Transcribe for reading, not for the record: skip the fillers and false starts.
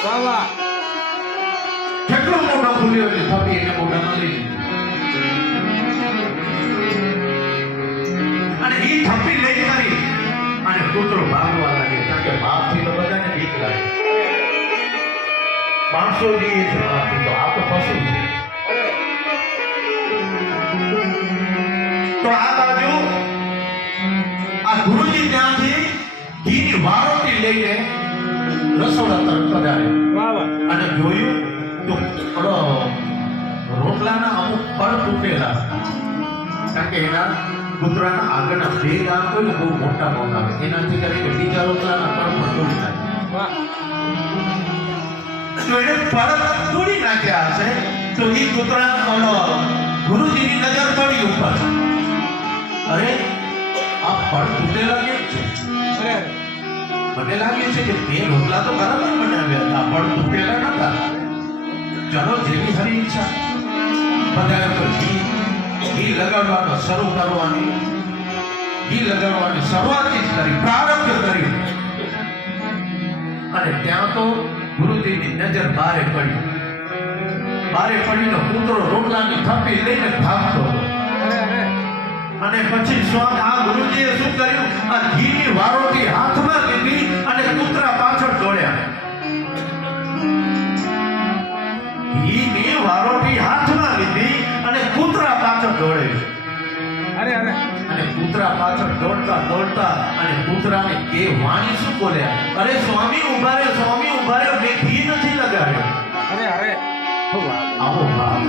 વાહ વાહ. કેટલો મોટો ખુલ્યો છે થપી એને મોઢામાં લઈ અને એ થપી લઈ કરી અને કૂતરો ભાગવા લાગે કારણ કે બાપથી તો બધાને બીક લાગે માણસો જઈએ છે બાપથી તો આ તો પશુ છે તો આ બાજુ આ ગુરુજી ત્યાંથી ઘીની વારોટી લઈને રસોડા તરફ પધારે વાહ વાહ. અને જોયું તો થોડો રોટલાના અમુક પડ તૂટેલા કારણ કે એના કૂતરાના આગળના બે ગામ હોય ને બહુ મોટા મોટા હોય એનાથી કરીને બીજા રોટલાના પડ પણ તોડી નાખે વાહ. તો એને પડ તોડી નાખ્યા હશે તો એ કૂતરા ગુરુજીની નજર પડી ઉપર અરે આ પડ તૂટેલા કેમ છે અરે મને લાગે છે કે બે રોટલા તો બરાબર બનાવ્યા હતા પણ તૂટેલા નતા ચલો જેવી હરી ઈચ્છા બધા તો ઘી લગાડવાનો શરૂ કરવાની ઘી લગાડવાની શરૂઆત જ કરી પ્રારંભ કરી અને ત્યાં તો ગુરુજીની નજર બારે પડીને કૂતરો રોટલાની થપ્પી લઈને ભાગતો હતો અરે અરે. અને પછી સ્વામી આ ગુરુજીએ શું કર્યું આ ઘીની વારોટી હાથમાં લીધી અને કૂતરા પાછળ દોડ્યા ઘીની વારોટી હાથમાં લીધી અને કૂતરા પાછળ દોડે અરે અરે. અને કૂતરા પાછળ દોડતા દોડતા અને કૂતરાને કે વાણી શું બોલ્યા અરે સ્વામી ઉભા રહ્યો મેં ઘી નથી લગાવ્યો અરે અરે. વાહ. આવો ભાવ